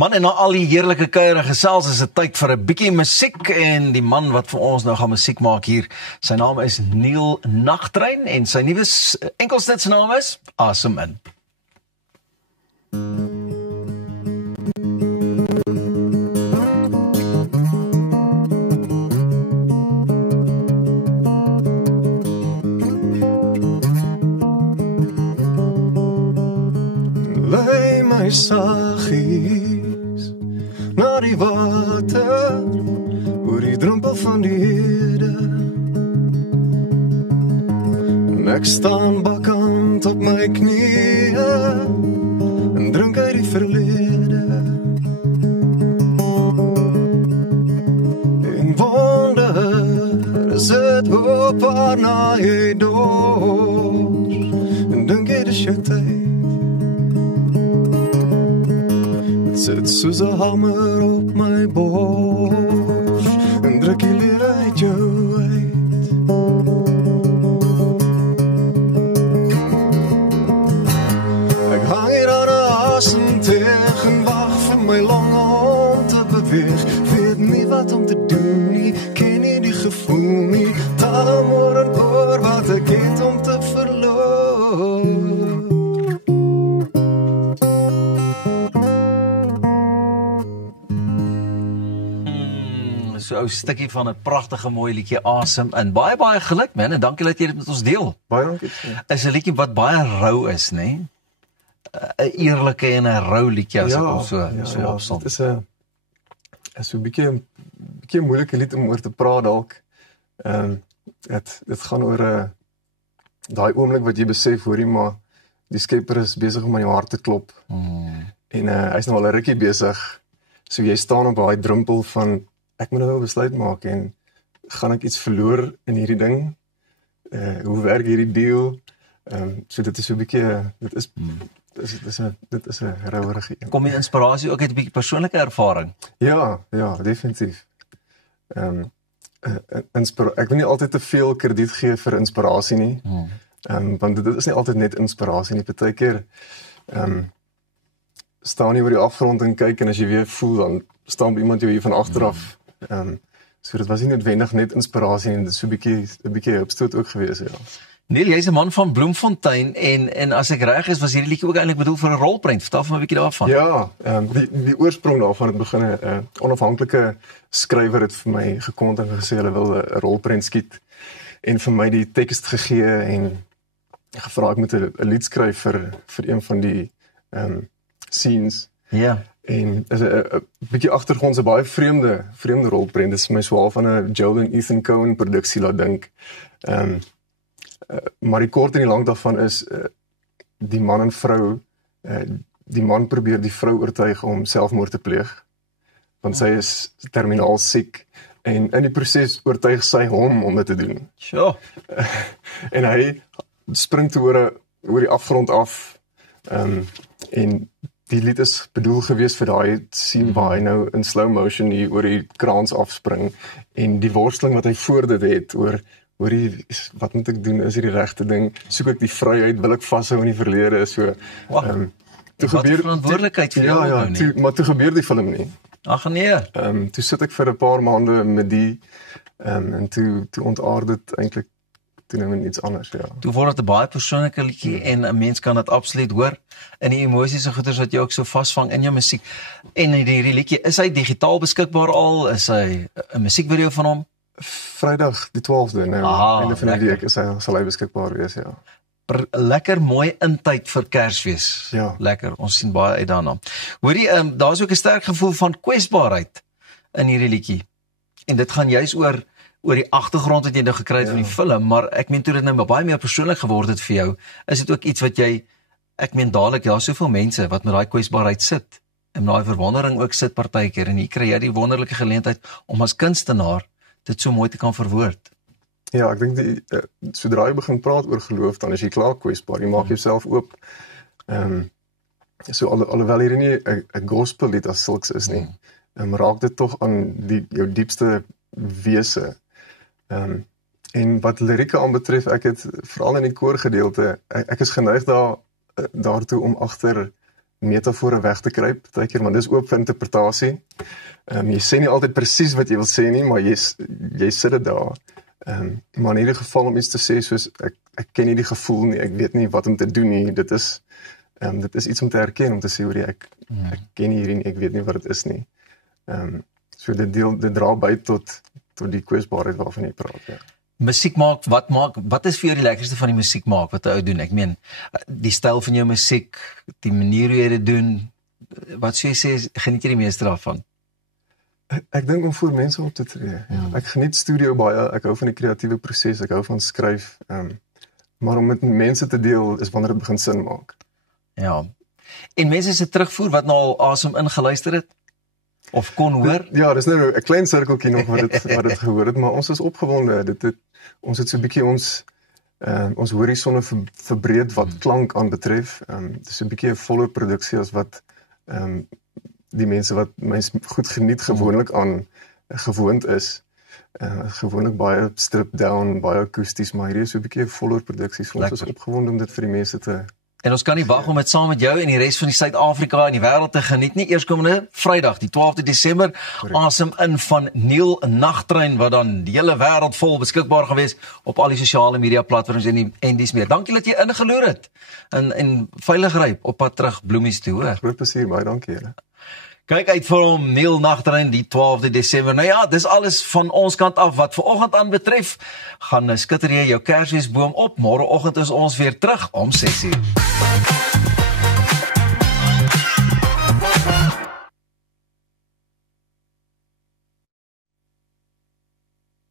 Man, en na al die heerlike kuier en gesels is dit tyd vir 'n bietjie musiek en die man wat vir ons nou gaan musiek maak hier, sy naam is Neil Nagtrein en sy nuwe enkelste se naam is Asem In. Lei my saggies na die water oor die drempel van die hede. En ek staan bakkant op my knieë en drink uit die verlede. En wonder is het hoop waarna jy dors en dink jy dis jou tyd. Sit soos 'n hamer op my bors en druk die leer uit jou uit. Ek hang hier aan 'n asemteug en wag vir my longe om te beweeg. Weet nie wat om te doen nie, ken nie die gevoel nie. Taal môre oor wat ek het om te verloor. So 'n stukkie van 'n pragtige mooi liedjie Asem In. Baie geluk man en dankie dat jy dit met ons deel. Baie dankie. Is 'n liedjie wat baie rou is, né? 'n eerlike en 'n rou liedjie as ek hom so opsom. Dit is so 'n bietjie moeilike lied om oor te praat dalk. Dit gaan oor daai oomblik wat jy besef hoorie maar die Skepper is besig om aan jou hart te klop. En hy's nou al 'n rukkie besig. So jy staan op daai drempel van ek moet nou 'n besluit maak en gaan ek iets verloor in hierdie ding? Hoe werk hierdie deal? So dit is so 'n bietjie dit is 'n rouerige een. Kom die inspirasie ook uit 'n bietjie persoonlike ervaring? Ja, definitief. Ek wil nie altyd te veel krediet gee vir inspirasie nie. Want dit is nie altyd net inspirasie nie. Partykeer staan jy oor die afgrond en kyk en as jy weer voel dan staan iemand jou hier van agteraf. So dit was nie noodwendig net inspirasie en dit is so 'n bietjie opstoot ook gewees, ja. Neil, jy's 'n man van Bloemfontein en as ek reg is, was hierdie liedjie ook eintlik bedoel vir 'n rolprent. Vertel vir my 'n bietjie daarvan. Ja, die oorsprong daarvan het begin 'n onafhanklike skrywer het vir my gekontak en gesê hulle wil 'n rolprent skiet en vir my die teks gegee en gevra ek moet 'n lied skryf vir een van die scenes. Ja. En is 'n bietjie agtergrond 'n baie vreemde rolprent. Dit is my swaar van 'n Joel en Ethan Coen produksie laat dink. Maar die kort en die lank daarvan is die man en vrou, die man probeer die vrou oortuig om selfmoord te pleeg, want sy is terminaal siek en in die proses oortuig sy hom om dit te doen. Sure. En hy spring toe oor die afgrond af en die lied is bedoel gewees vir daai scene waar hy nou in slow motion hier oor die kraans afspring en die worsteling wat hy voor dit het oor wat moet ek doen, is dit die regte ding, soek ek die vryheid, wil ek vashou in die verlede, so toe gebeur verantwoordelikheid vir jou nou nie. Maar toe gebeur die film nie. Ag nee. Toe sit ek vir 'n paar maande met die en toe ontaard dit eintlik toe nou iets anders, ja. Toe word dit 'n baie persoonlike liedjie en 'n mens kan dit absoluut hoor in die emosies en goeters wat jy ook so vasvang in jou musiek. En hierdie liedjie, is hy digitaal beskikbaar al? Is hy 'n musiekvideo van hom? Vrydag die 12de nou, einde van die week sal hy beskikbaar wees, ja. Lekker mooi intyd vir Kersfees. Ja. Lekker, ons sien baie uit daarna. Hoorie, daar's ook 'n sterk gevoel van kwesbaarheid in hierdie liedjie. En dit gaan juis oor die agtergrond wat jy nou gekry het van die film, maar ek meen toe dit nou baie meer persoonlik geword het vir jou, is dit ook iets wat ek meen dadelik, daar's soveel mense wat met daai kwesbaarheid sit, en daai verwondering ook sit partykeer, en hier kry jy die wonderlike geleentheid om as kunstenaar dit so mooi te kan verwoord. Ja, ek dink sodra jy begin praat oor geloof, dan is jy klaar kwesbaar, jy maak jouself oop. So alhoewel hier nie 'n gospel lied as sulks is nie, raak dit tog aan jou diepste wese. En wat lirieke aanbetref, ek het veral in die koorgedeelte, ek is geneig daartoe om agter metafore weg te kry, partykeer, want dis oop vir interpretasie. Jy sê nie altyd presies wat jy wil sê nie, maar jy sit dit daar. Maar in hierdie geval om iets te sê soos ek ken nie die gevoel nie, ek weet nie wat om te doen nie, dit is iets om te erken, om te sê, ek ken hierdie nie, ek weet nie wat dit is nie. So dit dra by tot die kwesbaarheid waarvan jy praat, ja. Musiek maak, wat is vir jou die lekkerste van die musiek maak, wat 'n ou doen? Ek meen, die styl van jou musiek, die manier hoe jy dit doen, wat sou jy sê, geniet jy die meeste daarvan? Ek dink om voor mense op te tree. Ja. Ek geniet studio baie, ek hou van die kreatiewe proses, ek hou van skryf, maar om met mense te deel is wanneer dit begin sin maak. Ja. En mense se terugvoer wat nou al asem ingeluister het of kon hoor? Ja, dis nou 'n klein sirkeltjie nog wat dit gehoor het, maar ons is opgewonde. Ons het so 'n bietjie ons horisonne verbreed wat klank aanbetref. Dis 'n bietjie 'n voller produksie as wat die mense wat mens goed geniet gewoonlik aan gewoond is. Gewoonlik baie stripped down, baie akoesties, maar hierdie is so 'n bietjie 'n voller produksie. So ons is opgewonde om dit vir die mense te. En ons kan nie wag om dit saam met jou en die res van die Suid-Afrika en die wêreld te geniet nie. Eerskomende Vrydag, die 12de Desember, asem in van Neil Nagtrein, wat dan die hele wêreld vol beskikbaar gaan wees op al die sosiale media platforms en dis meer. Dankie dat jy ingeloer het en veilig ry op pad terug Bloemies toe, hoor. Groot plesier, baie dankie julle. Kyk uit vir hom, Neil Nagtrein, die 12de Desember. Nou ja, dis alles van ons kant af wat vanoggend aan betref. Gaan skitter jy jou Kersfeesboom op. Môreoggend is ons weer terug om 6:00.